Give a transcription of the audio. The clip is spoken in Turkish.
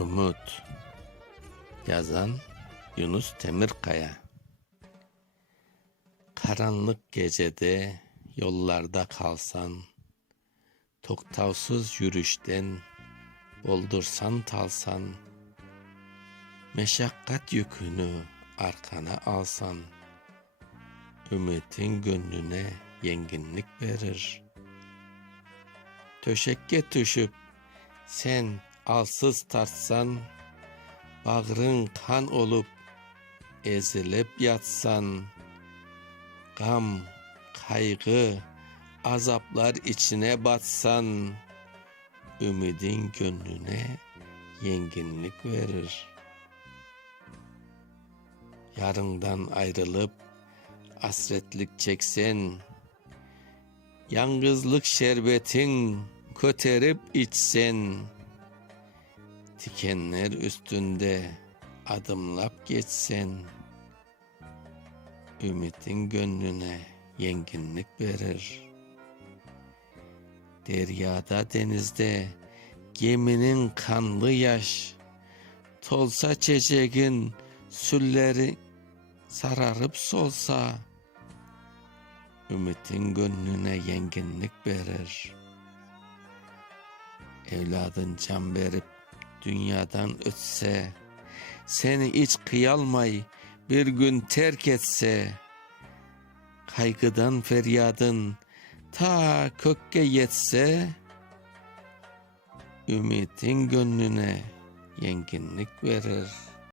Umut. Yazan Yunus Temirkaya. Karanlık gecede yollarda kalsan, toktavsız yürüyüşten boldursan talsan, meşakkat yükünü arkana alsan, ümitin gönlüne yenginlik verir. Töşekke düşüp sen alsız tartsan, bağrın kan olup ezilip yatsan, gam, kaygı, azaplar içine batsan, ümidin gönlüne yenginlik verir. Yarından ayrılıp hasretlik çeksen, yalnızlık şerbetin köterip içsen, dikenler üstünde adımlap geçsen, ümitin gönlüne yenginlik verir. Deryada denizde geminin kanlı yaş, tolsa çiçeğin sülleri sararıp solsa, ümitin gönlüne yenginlik verir. Evladın can verip dünyadan ötse, seni hiç kıyalmay bir gün terk etse, kaygıdan feryadın ta kökke yetse, ümitin gönlüne yenginlik verir.